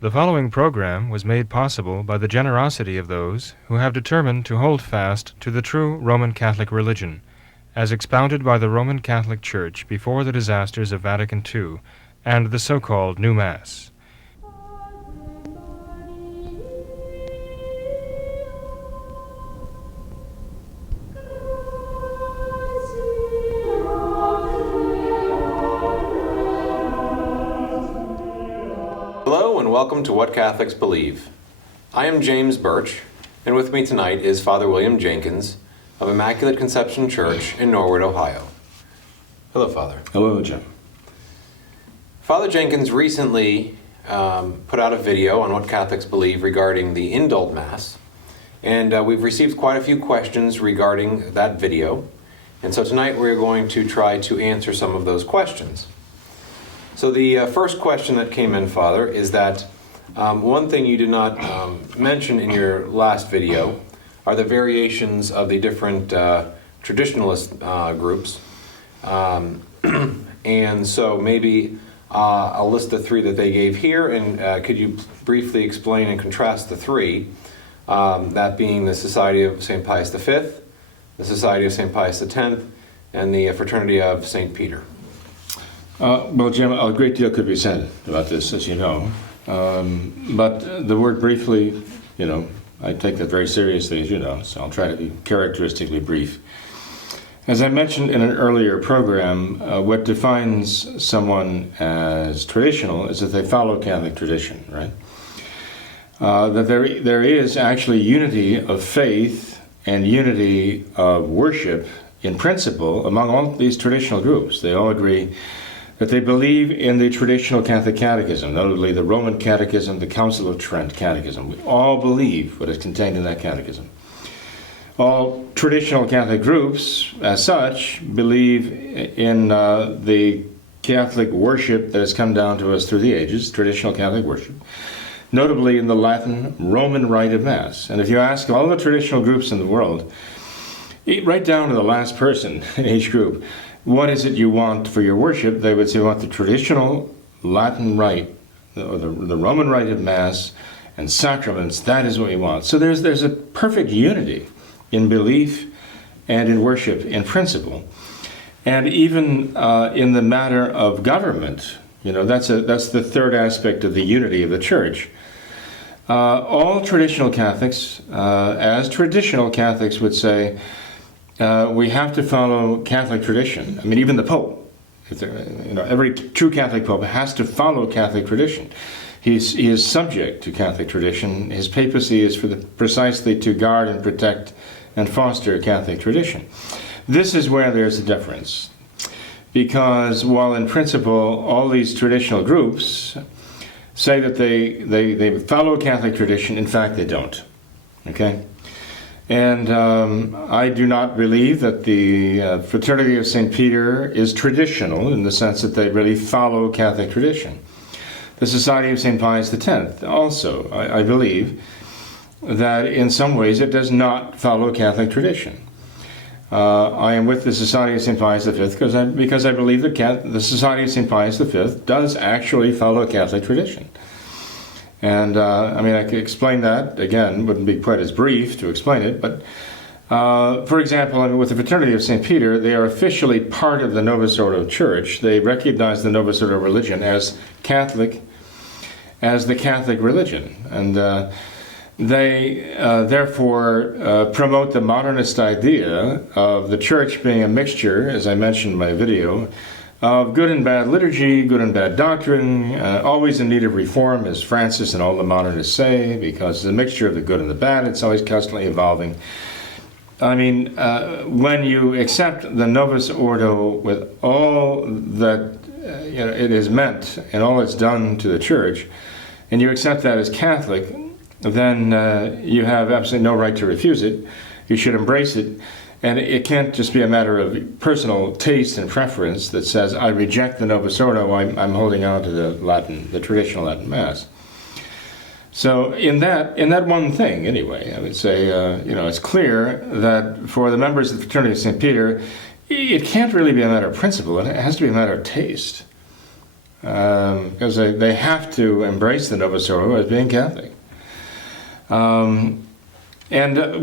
The following program was made possible by the generosity of those who have determined to hold fast to the true Roman Catholic religion, as expounded by the Roman Catholic Church before the disasters of Vatican II and the so-called New Mass. Hello and welcome to What Catholics Believe. I am James Birch, and with me tonight is Father William Jenkins of Immaculate Conception Church in Norwood, Ohio. Hello, Father. Hello, Jim. Father Jenkins recently put out a video on What Catholics Believe regarding the Indult Mass, and we've received quite a few questions regarding that video, and so tonight we're going to try to answer some of those questions. So the first question that came in, Father, is that one thing you did not mention in your last video are the variations of the different traditionalist groups. And so maybe I'll list the three that they gave here, and could you briefly explain and contrast the three, that being the Society of St. Pius V, the Society of St. Pius X, and the Fraternity of St. Peter. Well, Jim, a great deal could be said about this, as you know. But the word briefly, I take that very seriously, as you know, so I'll try to be characteristically brief. As I mentioned in an earlier program, what defines someone as traditional is that they follow Catholic tradition, right? That there is actually unity of faith and unity of worship in principle among all these traditional groups. They all agree that they believe in the traditional Catholic Catechism, notably the Roman Catechism, the Council of Trent Catechism. We all believe what is contained in that catechism. All traditional Catholic groups, as such, believe in the Catholic worship that has come down to us through the ages, traditional Catholic worship, notably in the Latin Roman rite of Mass. And if you ask all the traditional groups in the world, right down to the last person in each group, what is it you want for your worship? They would say, we want the traditional Latin rite, or the Roman rite of Mass and sacraments. That is what we want. So there's a perfect unity in belief and in worship in principle. And even in the matter of government, that's the third aspect of the unity of the Church. All traditional Catholics, as traditional Catholics would say, we have to follow Catholic tradition. I mean, even the Pope, every true Catholic Pope has to follow Catholic tradition. He is subject to Catholic tradition. His papacy is precisely to guard and protect and foster Catholic tradition. This is where there's a difference. Because while in principle all these traditional groups say that they follow Catholic tradition, in fact they don't. Okay? And I do not believe that the Fraternity of St. Peter is traditional in the sense that they really follow Catholic tradition. The Society of St. Pius X also, I believe, that in some ways it does not follow Catholic tradition. I am with the Society of St. Pius V because I believe that the Society of St. Pius V does actually follow Catholic tradition. And I could explain that, again, wouldn't be quite as brief to explain it, but for example, with the Fraternity of St. Peter, they are officially part of the Novus Ordo Church. They recognize the Novus Ordo religion as Catholic, as the Catholic religion. And they therefore promote the modernist idea of the Church being a mixture, as I mentioned in my video, of good and bad liturgy, good and bad doctrine, always in need of reform, as Francis and all the modernists say, because it's a mixture of the good and the bad. It's always constantly evolving. I mean, when you accept the Novus Ordo with all that it is meant and all it's done to the Church, and you accept that as Catholic, then you have absolutely no right to refuse it. You should embrace it. And it can't just be a matter of personal taste and preference that says, I reject the Novus Ordo, I'm holding on to the traditional Latin Mass. So in that one thing, anyway, I would say, it's clear that for the members of the Fraternity of St. Peter, it can't really be a matter of principle. It has to be a matter of taste. because they have to embrace the Novus Ordo as being Catholic. And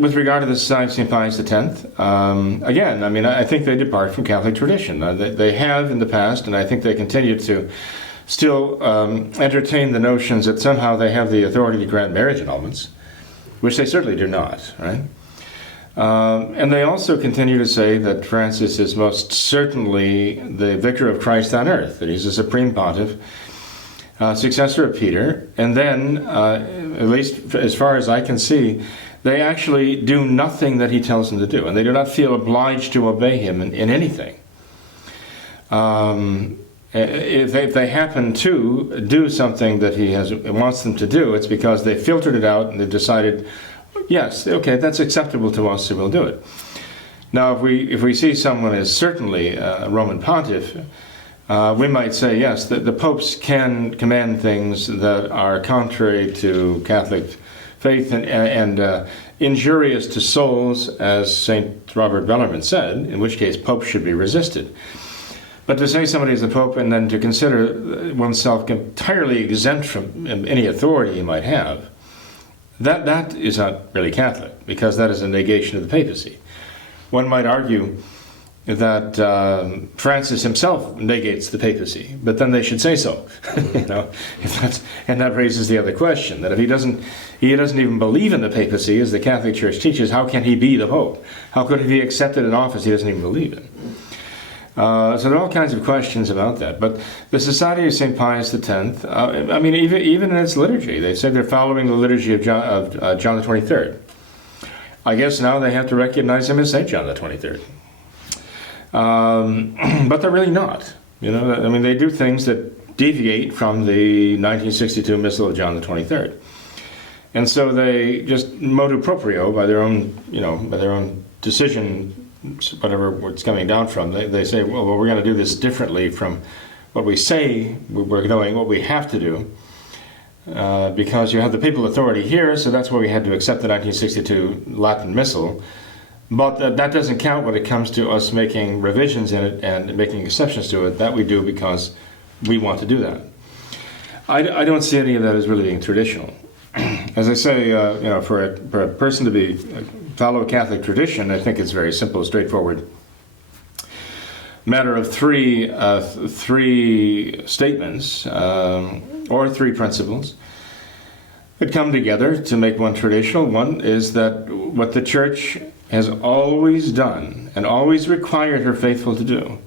with regard to the Society of St. Pius X, again, I mean, I think they depart from Catholic tradition. They have in the past, and I think they continue to still entertain the notions that somehow they have the authority to grant marriage annulments, which they certainly do not, right? And they also continue to say that Francis is most certainly the vicar of Christ on earth, that he's a supreme pontiff, successor of Peter, and then, at least as far as I can see, they actually do nothing that he tells them to do, and they do not feel obliged to obey him in anything. If they happen to do something that he wants them to do, it's because they filtered it out and they decided, yes, okay, that's acceptable to us, so we'll do it. Now, if we see someone as certainly a Roman pontiff, we might say, yes, the popes can command things that are contrary to Catholic faith and injurious to souls, as St. Robert Bellarmine said, in which case popes should be resisted. But to say somebody is a pope and then to consider oneself entirely exempt from any authority he might have, that is not really Catholic, because that is a negation of the papacy. One might argue that Francis himself negates the papacy, but then they should say so. And that raises the other question, that if he doesn't even believe in the papacy, as the Catholic Church teaches, how can he be the Pope? How could he be accepted in office he doesn't even believe in? So there are all kinds of questions about that. But the Society of St. Pius X, I mean, even in its liturgy, they say they're following the liturgy of John the 23rd. I guess now they have to recognize him as St. John the 23rd. But they're really not. I mean, they do things that deviate from the 1962 Missal of John the 23rd. And so they just motu proprio, by their own decision, whatever it's coming down from, they say, well, we're going to do this differently from what we say we're doing, what we have to do, because you have the papal authority here, so that's why we had to accept the 1962 Latin Missal. But that doesn't count when it comes to us making revisions in it and making exceptions to it. That we do because we want to do that. I don't see any of that as really being traditional. As I say, for a person to follow Catholic tradition, I think it's very simple, straightforward matter of three statements or three principles that come together to make one traditional. One is that what the Church has always done and always required her faithful to do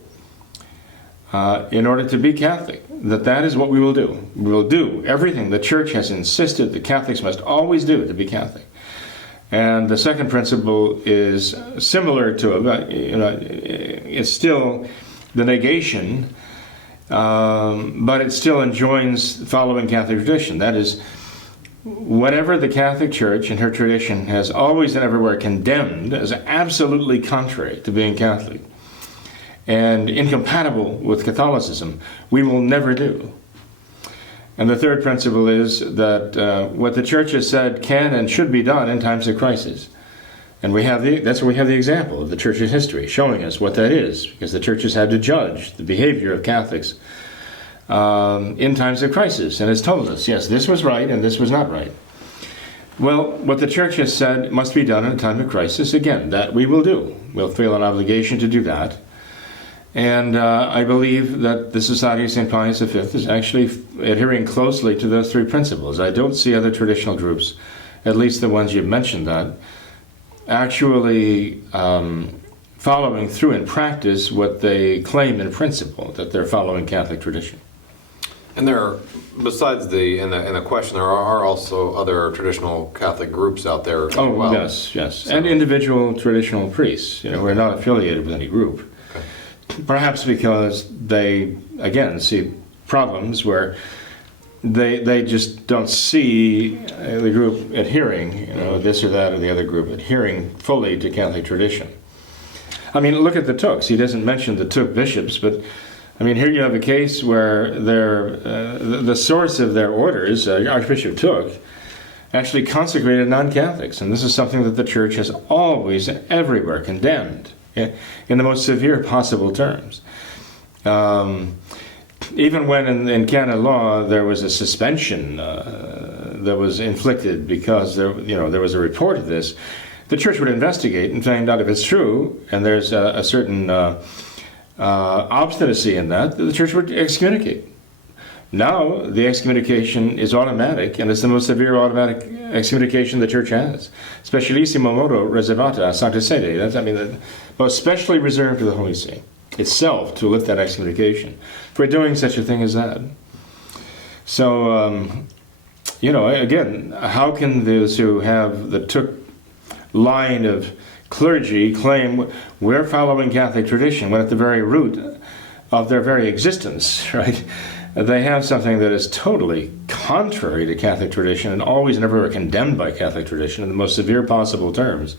in order to be Catholic, that is what we will do. We will do everything the Church has insisted that Catholics must always do to be Catholic. And the second principle is similar to it, but it's still the negation, but it still enjoins following Catholic tradition. That is, whatever the Catholic Church and her tradition has always and everywhere condemned as absolutely contrary to being Catholic and incompatible with Catholicism, we will never do. And the third principle is that what the Church has said can and should be done in times of crisis. And that's where we have the example of the Church's history showing us what that is, because the Church has had to judge the behavior of Catholics in times of crisis, and has told us, yes, this was right and this was not right. Well, what the Church has said must be done in a time of crisis, again, that we will do. We'll feel an obligation to do that. And I believe that the Society of St. Pius V is actually adhering closely to those three principles. I don't see other traditional groups, at least the ones you've mentioned, that actually following through in practice what they claim in principle, that they're following Catholic tradition. And there are, besides in the question, there are also other traditional Catholic groups out there as well. Oh, yes. So, and individual traditional priests. We're not affiliated with any group. Okay. Perhaps because they, again, see problems where they just don't see the group adhering, this or that or the other group adhering fully to Catholic tradition. I mean, look at the Tooks. He doesn't mention the Took bishops, but I mean, here you have a case where the source of their orders, Archbishop Took, actually consecrated non-Catholics, and this is something that the Church has always and everywhere condemned in the most severe possible terms. even when in canon law there was a suspension that was inflicted because there was a report of this, the church would investigate and find out if it's true, and there's a certain obstinacy in that, the church would excommunicate. Now the excommunication is automatic, and it's the most severe automatic excommunication the church has. Specialissimo modo reservata a Sancta Sede. That's, the most specially reserved to the Holy See itself to lift that excommunication for doing such a thing as that. So, again, how can those who have the took line of clergy claim we're following Catholic tradition when at the very root of their very existence, right, they have something that is totally contrary to Catholic tradition and always and everywhere condemned by Catholic tradition in the most severe possible terms.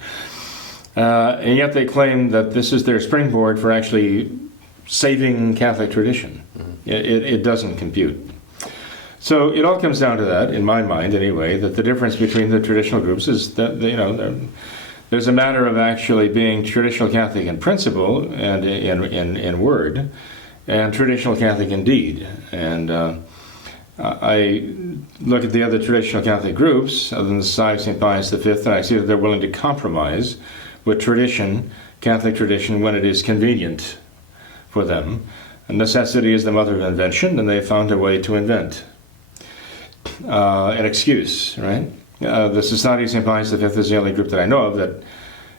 And yet they claim that this is their springboard for actually saving Catholic tradition. It doesn't compute. So it all comes down to that, in my mind anyway, that the difference between the traditional groups is that, there's a matter of actually being traditional Catholic in principle and in word, and traditional Catholic in deed. And I look at the other traditional Catholic groups, other than the Society of St. Pius V, and I see that they're willing to compromise with tradition, Catholic tradition, when it is convenient for them. And necessity is the mother of invention, and they found a way to invent an excuse, right? The Society of St. Pius V is the only group that I know of that,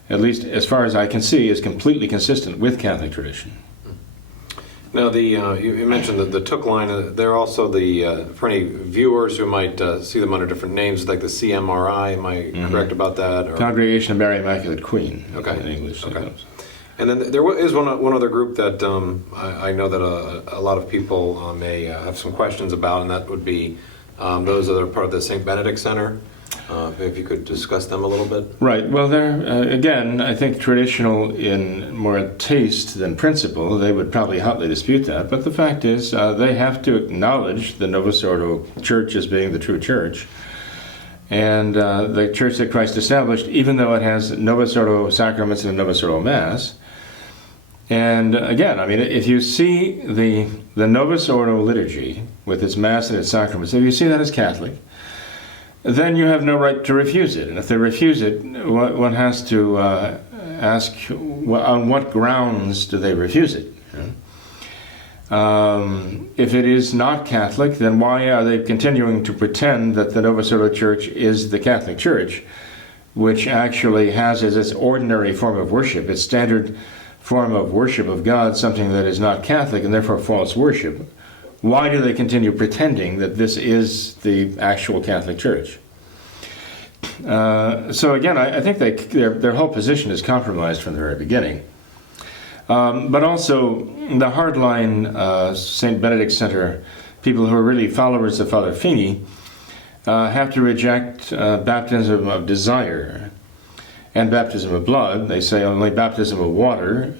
at least as far as I can see, is completely consistent with Catholic tradition. Now, you mentioned the Took line. They're also for any viewers who might see them under different names, like the CMRI. Am I correct about that? Or? Congregation of Mary Immaculate Queen. Okay. In English. Okay. And then there is one other group that I know that a lot of people may have some questions about, and that would be those that are part of the St. Benedict Center. If you could discuss them a little bit. Right. Well, they're, again, I think traditional in more taste than principle. They would probably hotly dispute that. But the fact is, they have to acknowledge the Novus Ordo Church as being the true church. And the church that Christ established, even though it has Novus Ordo sacraments and a Novus Ordo Mass. And again, if you see the Novus Ordo liturgy with its Mass and its sacraments, if you see that as Catholic, then you have no right to refuse it. And if they refuse it, one has to ask, on what grounds do they refuse it? If it is not Catholic, then why are they continuing to pretend that the Novus Ordo Church is the Catholic Church, which actually has as its ordinary form of worship, its standard form of worship of God, something that is not Catholic and therefore false worship? Why do they continue pretending that this is the actual Catholic Church? So again, I think their whole position is compromised from the very beginning. But also, the hardline St. Benedict Center people who are really followers of Father Feeney have to reject baptism of desire and baptism of blood. They say only baptism of water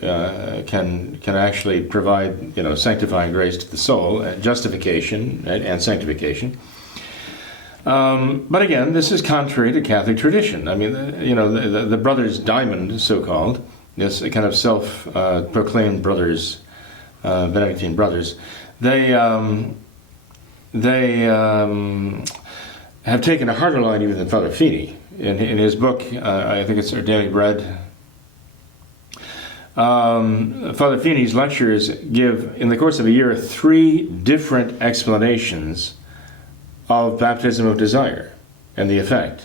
can actually provide, sanctifying grace to the soul, justification and sanctification. But again, this is contrary to Catholic tradition. The Brothers Diamond, so-called, this kind of self-proclaimed brothers, Benedictine brothers, they have taken a harder line even than Father Feeney. In his book, I think it's Our Daily Bread, Father Feeney's lectures give, in the course of a year, 3 different explanations of baptism of desire and the effect.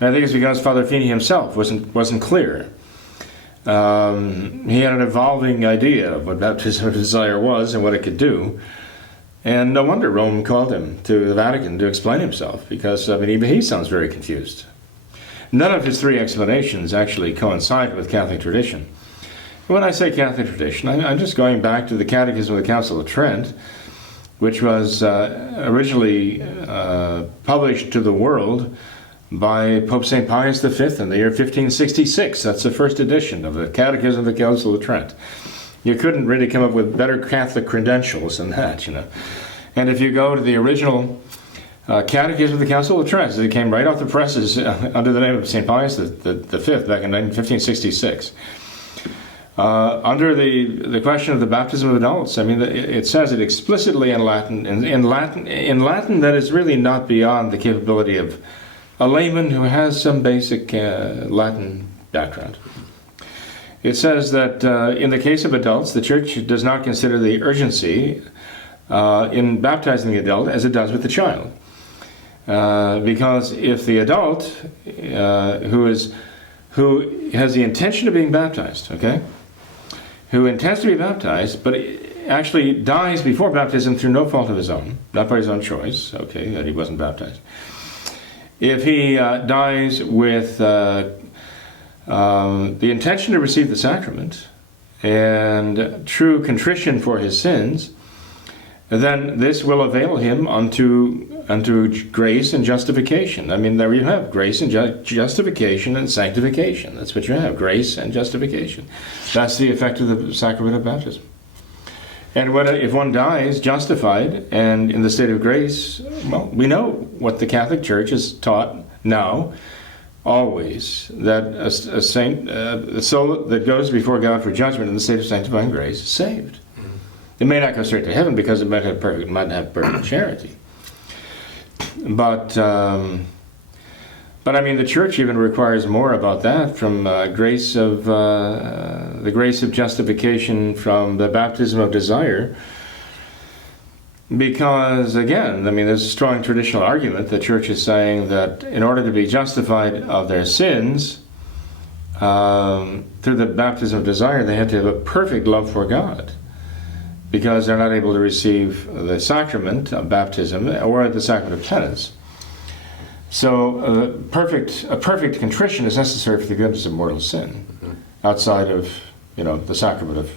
And I think it's because Father Feeney himself wasn't clear. He had an evolving idea of what baptism of desire was and what it could do. And no wonder Rome called him to the Vatican to explain himself, because even he sounds very confused. None of his 3 explanations actually coincide with Catholic tradition. When I say Catholic tradition, I'm just going back to the Catechism of the Council of Trent, which was originally published to the world by Pope St. Pius V in the year 1566. That's the first edition of the Catechism of the Council of Trent. You couldn't really come up with better Catholic credentials than that, And if you go to the original Catechism of the Council of Trent, it came right off the presses under the name of St. Pius V back in 1566. Under the question of the baptism of adults, I mean, it says it explicitly in Latin. In Latin, that is really not beyond the capability of a layman who has some basic Latin background. It says that in the case of adults, the Church does not consider the urgency in baptizing the adult as it does with the child. Because if the adult who has the intention of being baptized, okay, who intends to be baptized, but actually dies before baptism through no fault of his own, not by his own choice, okay, that he wasn't baptized. If he dies with the intention to receive the sacrament and true contrition for his sins, then this will avail him unto grace and justification. I mean, there you have grace and justification and sanctification. That's what you have, grace and justification. That's the effect of the sacrament of baptism. And if one dies justified and in the state of grace, well, we know what the Catholic Church has taught now, always, that a saint, the soul that goes before God for judgment in the state of sanctifying grace is saved. It may not go straight to heaven because it might have perfect charity. But I mean, the Church even requires more about that from the grace of justification from the baptism of desire. Because again, I mean, there's a strong traditional argument. The Church is saying that in order to be justified of their sins through the baptism of desire, they have to have a perfect love for God, because they're not able to receive the sacrament of baptism or the sacrament of penance. So a perfect contrition is necessary for the forgiveness of mortal sin, outside of, the sacrament of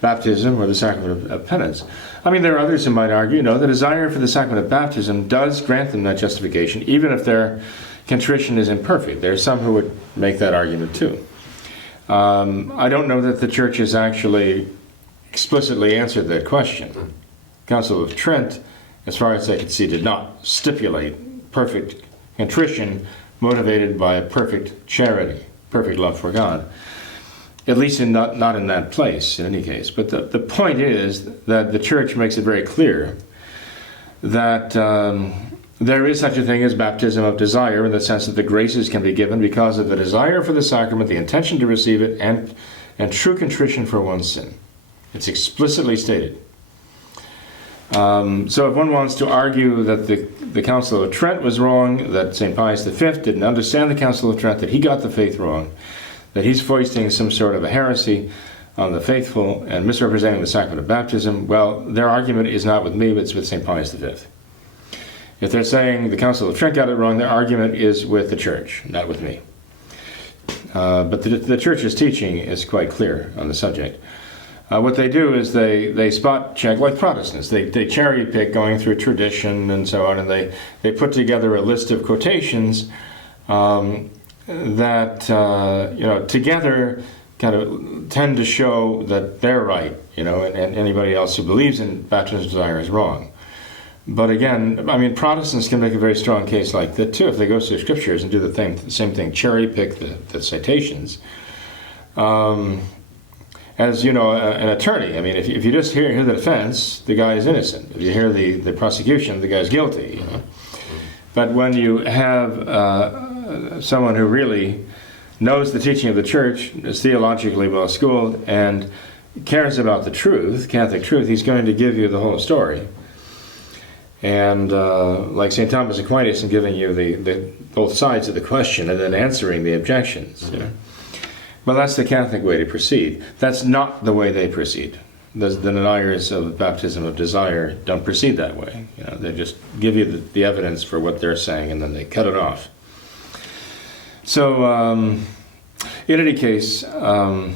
baptism or the sacrament of penance. I mean, there are others who might argue, the desire for the sacrament of baptism does grant them that justification, even if their contrition is imperfect. There are some who would make that argument too. I don't know that the Church has actually explicitly answered that question. The Council of Trent, as far as I could see, did not stipulate perfect contrition motivated by a perfect charity, perfect love for God. At least not in that place, in any case. But the point is that the Church makes it very clear that there is such a thing as baptism of desire, in the sense that the graces can be given because of the desire for the sacrament, the intention to receive it, and true contrition for one's sin. It's explicitly stated. So if one wants to argue that the Council of Trent was wrong, that St. Pius V didn't understand the Council of Trent, that he got the faith wrong, that he's foisting some sort of a heresy on the faithful and misrepresenting the sacrament of baptism, well, their argument is not with me, but it's with St. Pius V. If they're saying the Council of Trent got it wrong, their argument is with the Church, not with me. But the Church's teaching is quite clear on the subject. What they do is they spot check, like Protestants. They cherry pick going through tradition and so on, and they put together a list of quotations that together kind of tend to show that they're right, and anybody else who believes in baptism of desire is wrong. But again, I memean, Protestants can make a very strong case like that too, if they go through the scriptures and do the same thing, cherry pick the citations. As an attorney, I mean, if you just hear the defense, the guy is innocent. If you hear the prosecution, the guy's guilty. But when you have someone who really knows the teaching of the Church, is theologically well schooled, and cares about the truth, Catholic truth, he's going to give you the whole story. And like St. Thomas Aquinas, in giving you the both sides of the question and then answering the objections. Well, that's the Catholic way to proceed. That's not the way they proceed. The deniers of baptism of desire don't proceed that way. They just give you the evidence for what they're saying, and then they cut it off. So, in any case, again,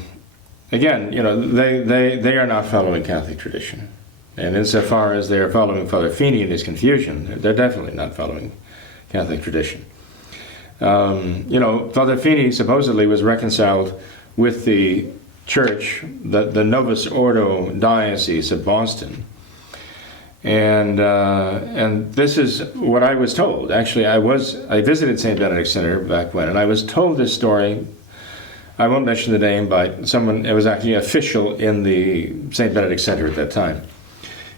they are not following Catholic tradition. And insofar as they are following Father Feeney in his confusion, they're definitely not following Catholic tradition. Father Feeney supposedly was reconciled with the Church, the Novus Ordo Diocese of Boston. And this is what I was told. Actually, I visited St. Benedict's Center back when, and I was told this story I won't mention the name, by someone, it was actually official in the St. Benedict Center at that time.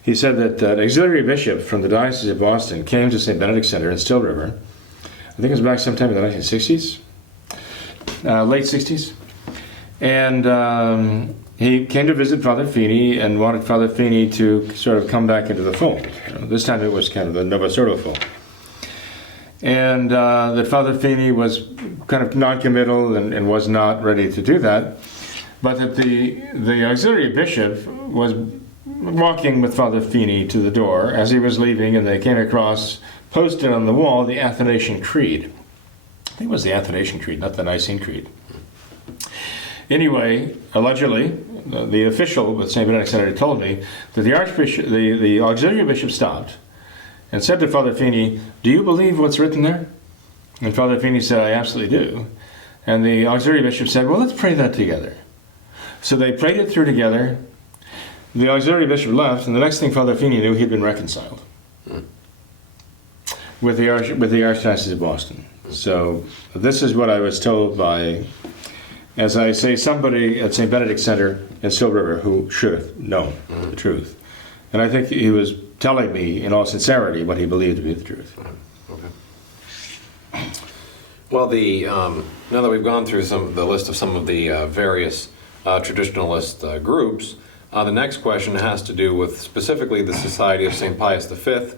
He said that an auxiliary bishop from the Diocese of Boston came to St. Benedict Center in Still River. I think it was back sometime in the 1960s, late 60s. And he came to visit Father Feeney and wanted Father Feeney to sort of come back into the fold. This time it was kind of the Novus Ordo fold. And that Father Feeney was kind of non-committal and was not ready to do that. But that the auxiliary bishop was walking with Father Feeney to the door as he was leaving, and they came across, posted on the wall, the Athanasian Creed. I think it was the Athanasian Creed, not the Nicene Creed. Anyway, allegedly, the official with St. Benedict Center told me that the Archbishop, the auxiliary bishop stopped and said to Father Feeney, "Do you believe what's written there?" And Father Feeney said, "I absolutely do." And the auxiliary bishop said, "Well, let's pray that together." So they prayed it through together. The auxiliary bishop left, and the next thing Father Feeney knew, he'd been reconciled with the Archdiocese of Boston. So this is what I was told by, as I say, somebody at St. Benedict Center in Still River who should have known the truth. And I think he was telling me in all sincerity what he believed to be the truth. Okay. Well, now that we've gone through the list of some of the various traditionalist groups, the next question has to do with specifically the Society of St. Pius V. And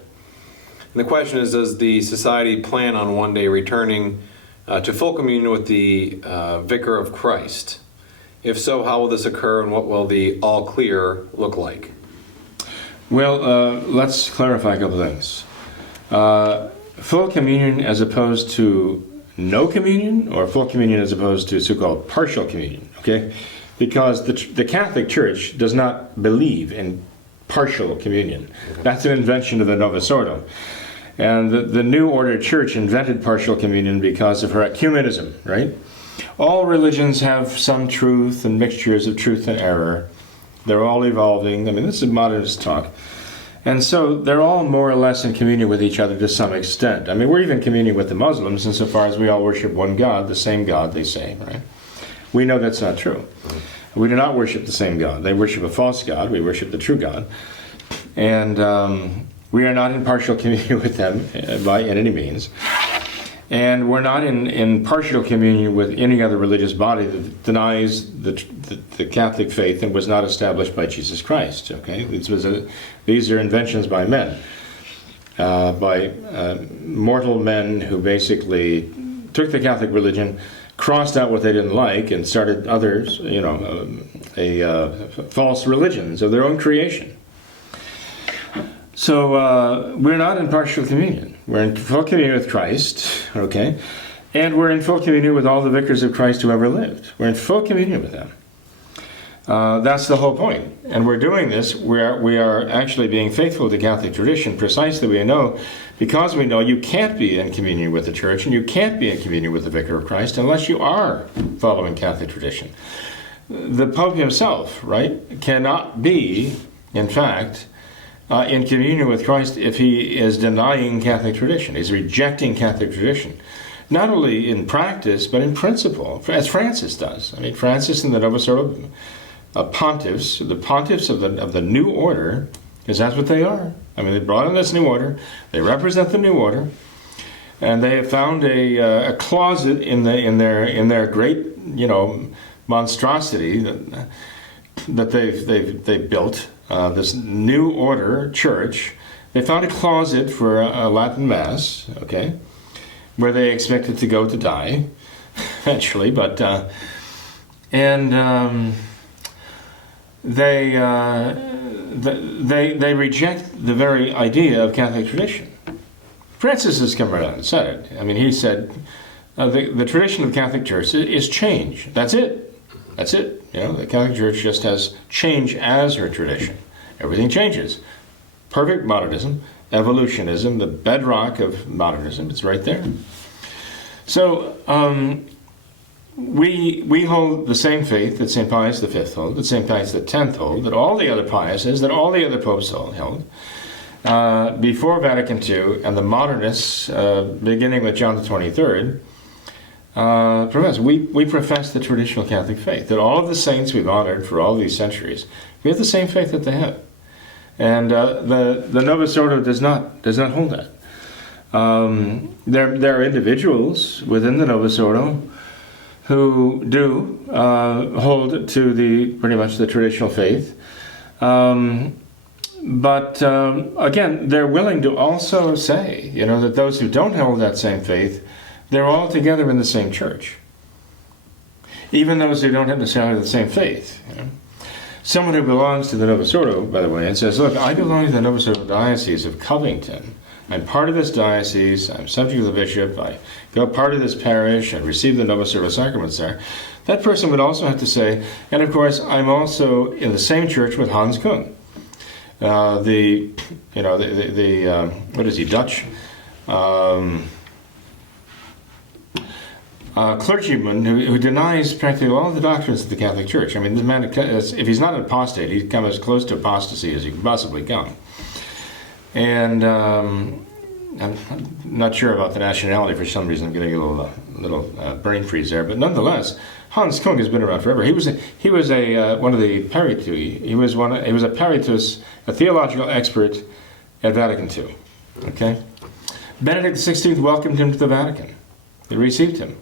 the question is, does the Society plan on one day returning to full communion with the Vicar of Christ? If so, how will this occur, and what will the all clear look like? Well, let's clarify a couple things. Full communion as opposed to no communion, or full communion as opposed to so-called partial communion, okay? Because the Catholic Church does not believe in partial communion. That's an invention of the Novus Ordo. And the New Order Church invented partial communion because of her ecumenism, right? All religions have some truth and mixtures of truth and error. They're all evolving. I mean, this is modernist talk. And so they're all more or less in communion with each other to some extent. I mean, we're even communing with the Muslims insofar as we all worship one God, the same God, they say, right? We know that's not true. We do not worship the same God. They worship a false God. We worship the true God. And we are not in partial communion with them by any means. And we're not in partial communion with any other religious body that denies the Catholic faith and was not established by Jesus Christ. Okay, these are inventions by men, by mortal men who basically took the Catholic religion, crossed out what they didn't like, and started others, false religions of their own creation. So we're not in partial communion. We're in full communion with Christ, okay? And we're in full communion with all the vicars of Christ who ever lived. We're in full communion with them. That's the whole point. And we're doing this, we are actually being faithful to Catholic tradition precisely because we know you can't be in communion with the Church and you can't be in communion with the Vicar of Christ unless you are following Catholic tradition. The Pope himself, right, cannot be, in fact, in communion with Christ if he is denying Catholic tradition. He's rejecting Catholic tradition. Not only in practice, but in principle, as Francis does. I mean, Francis and the Novus Ordo pontiffs, the pontiffs of the New Order, because that's what they are. I mean, they brought in this New Order, they represent the New Order, and they have found a closet in their great, monstrosity that they've built. This New Order Church, they found a closet for a Latin Mass, okay, where they expected to go to die, eventually, but they reject the very idea of Catholic tradition. Francis has come right out and said it. I mean, he said the tradition of the Catholic Church is change. That's it. That's it. The Catholic Church just has change as her tradition. Everything changes. Perfect modernism, evolutionism, the bedrock of modernism, it's right there. So we hold the same faith that St. Pius V held, that St. Pius X held, that all the other Piuses, that all the other popes held. Before Vatican II, and the modernists, beginning with John the 23rd, profess. We profess the traditional Catholic faith, that all of the saints we've honored for all these centuries, we have the same faith that they have. And the Novus Ordo does not hold that. There are individuals within the Novus Ordo who do hold to pretty much the traditional faith. But again, they're willing to also say, that those who don't hold that same faith, they're all together in the same church. Even those who don't necessarily have the same faith. Someone who belongs to the Novus Ordo, by the way, and says, look, I belong to the Novus Ordo Diocese of Covington. I'm part of this diocese, I'm subject to the bishop, I go part of this parish, I receive the Novus Ordo sacraments there. That person would also have to say, and of course, I'm also in the same church with Hans Kung. What is he, Dutch? Clergyman who denies practically all the doctrines of the Catholic Church. I mean, this man, if he's not an apostate, he's come as close to apostasy as he can possibly come. And I'm not sure about the nationality for some reason. I'm getting a little brain freeze there. But nonetheless, Hans Kung has been around forever. He was one of the paritui. He was a paritus, a theological expert at Vatican II. Okay, Benedict XVI welcomed him to the Vatican. He received him,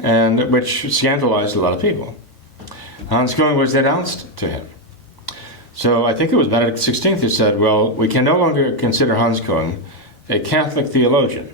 and which scandalized a lot of people. Hans Kung was denounced to him. So I think it was Benedict XVI who said, well, we can no longer consider Hans Kung a Catholic theologian.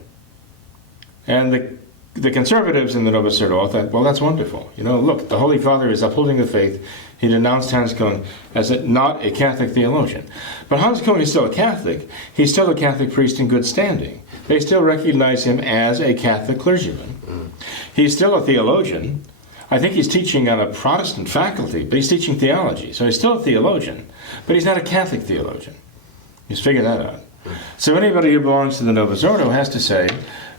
And the conservatives in the Novus Ordo thought, well, that's wonderful. Look, the Holy Father is upholding the faith. He denounced Hans Kung as not a Catholic theologian. But Hans Kung is still a Catholic. He's still a Catholic priest in good standing. They still recognize him as a Catholic clergyman. He's still a theologian. I think he's teaching on a Protestant faculty, but he's teaching theology. So he's still a theologian, but he's not a Catholic theologian. He's figured that out. So anybody who belongs to the Novus Ordo has to say,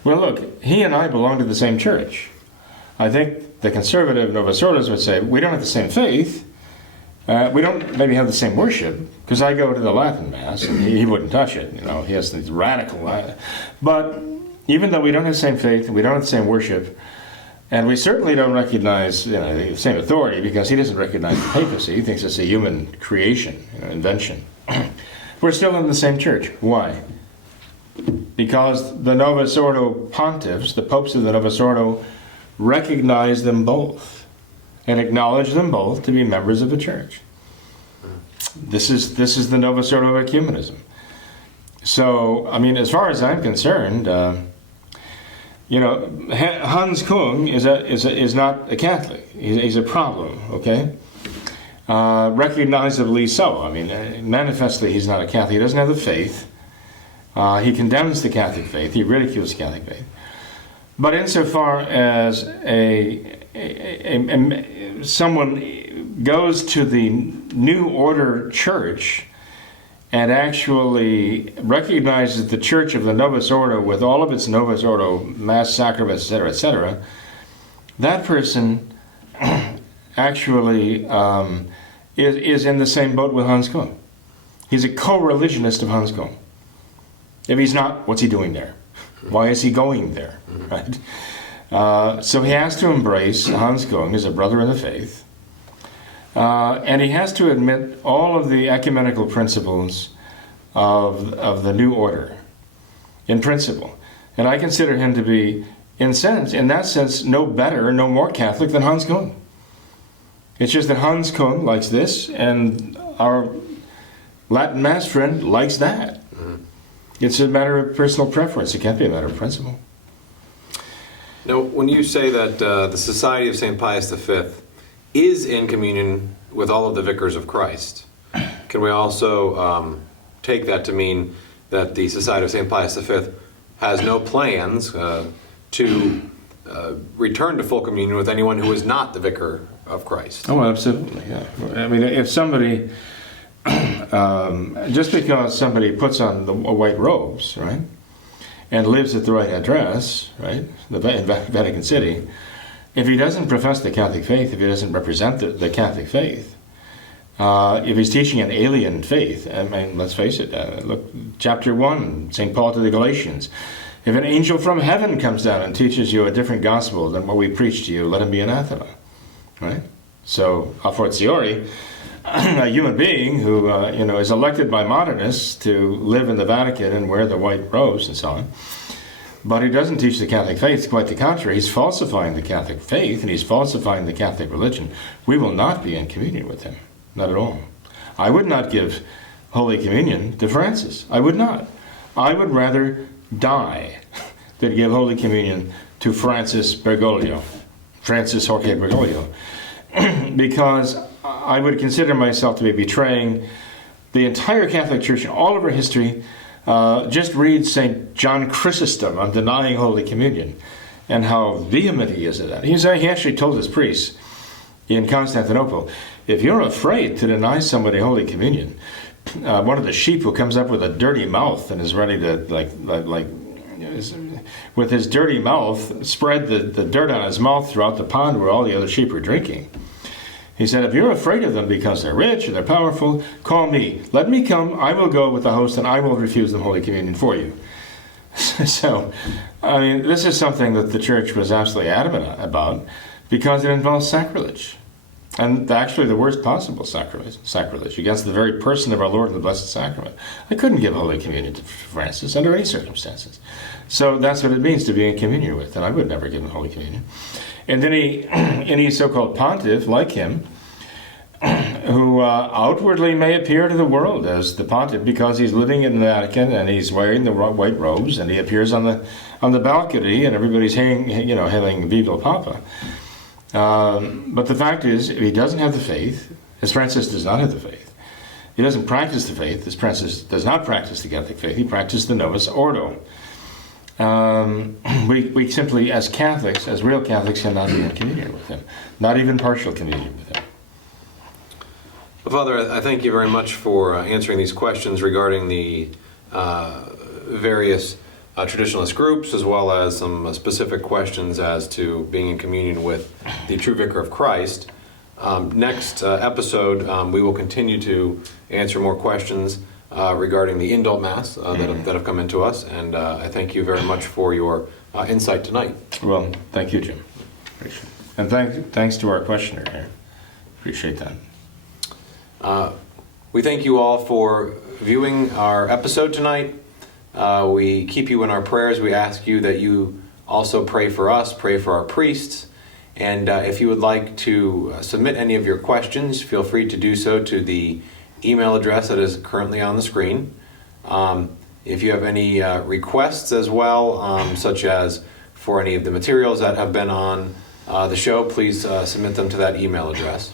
well, look, he and I belong to the same church. I think the conservative Novus Ordos would say, we don't have the same faith. We don't maybe have the same worship, because I go to the Latin Mass, and he wouldn't touch it. He has these radical... But even though we don't have the same faith, we don't have the same worship, and we certainly don't recognize the same authority, because he doesn't recognize the papacy. He thinks it's a human creation, invention. We're still in the same church. Why? Because the Novus Ordo pontiffs, the popes of the Novus Ordo, recognize them both and acknowledge them both to be members of the church. This is the Novus Ordo ecumenism. So, I mean, as far as I'm concerned, Hans Kung is not a Catholic. He's a problem, okay? Recognizably so. I mean, manifestly he's not a Catholic. He doesn't have the faith. He condemns the Catholic faith. He ridicules the Catholic faith. But insofar as someone goes to the New Order Church and actually recognizes the Church of the Novus Ordo with all of its Novus Ordo Mass sacraments, etc., that person actually is in the same boat with Hans Kung. He's a co-religionist of Hans Kung. If he's not, what's he doing there? Why is he going there? Right? So he has to embrace Hans Kung as a brother in the faith, and he has to admit all of the ecumenical principles of the New Order, in principle. And I consider him to be, in that sense, no better, no more Catholic than Hans Kung. It's just that Hans Kung likes this, and our Latin Mass friend likes that. It's a matter of personal preference. It can't be a matter of principle. Now, when you say that the Society of St. Pius V is in communion with all of the vicars of Christ, can we also take that to mean that the Society of St. Pius V has no plans to return to full communion with anyone who is not the vicar of Christ? Oh, absolutely, yeah. I mean, if somebody... just because somebody puts on the white robes, right, and lives at the right address, right, in Vatican City, if he doesn't profess the Catholic faith, if he doesn't represent the Catholic faith, if he's teaching an alien faith, I mean, let's face it, look, chapter 1, St. Paul to the Galatians, If an angel from heaven comes down and teaches you a different gospel than what we preach to you, let him be anathema. Right? So, a fortiori, a human being who is elected by modernists to live in the Vatican and wear the white robes and so on, but he doesn't teach the Catholic faith. Quite the contrary. He's falsifying the Catholic faith and he's falsifying the Catholic religion. We will not be in communion with him. Not at all. I would not give Holy Communion to Francis. I would not. I would rather die than give Holy Communion to Francis Jorge Bergoglio, because I would consider myself to be betraying the entire Catholic Church in all of her history. Just read St. John Chrysostom on denying Holy Communion and how vehement he is at that. He actually told his priests in Constantinople, if you're afraid to deny somebody Holy Communion, one of the sheep who comes up with a dirty mouth and is ready to, with his dirty mouth, spread the dirt on his mouth throughout the pond where all the other sheep are drinking. He said, if you're afraid of them because they're rich or they're powerful, call me. Let me come. I will go with the host and I will refuse them Holy Communion for you. So, I mean, this is something that the Church was absolutely adamant about because it involves sacrilege. And actually the worst possible sacrilege against the very person of our Lord in the Blessed Sacrament. I couldn't give Holy Communion to Francis under any circumstances. So that's what it means to be in communion with, and I would never give him Holy Communion. And then any so-called pontiff like him, who outwardly may appear to the world as the pontiff because he's living in the Vatican and he's wearing the white robes and he appears on the balcony and everybody's hailing Viva Papa. But the fact is, if he doesn't have the faith, as Francis does not have the faith, he doesn't practice the faith, as Francis does not practice the Catholic faith, he practices the Novus Ordo. We simply, as Catholics, as real Catholics, cannot be in communion with him, not even partial communion with him. Well, Father, I thank you very much for answering these questions regarding the various traditionalist groups, as well as some specific questions as to being in communion with the true Vicar of Christ. Next episode, we will continue to answer more questions regarding the Indult Mass that have come into us, and I thank you very much for your insight tonight. Well, thank you, Jim. Appreciate it. And thanks to our questioner here. Appreciate that. We thank you all for viewing our episode tonight. We keep you in our prayers. We ask you that you also pray for us, pray for our priests, and if you would like to submit any of your questions, feel free to do so to the email address that is currently on the screen. If you have any requests as well, such as for any of the materials that have been on the show, please submit them to that email address.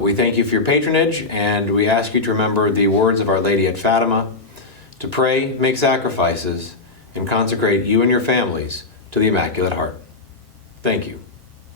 We thank you for your patronage, and we ask you to remember the words of Our Lady at Fatima, to pray, make sacrifices, and consecrate you and your families to the Immaculate Heart. Thank you.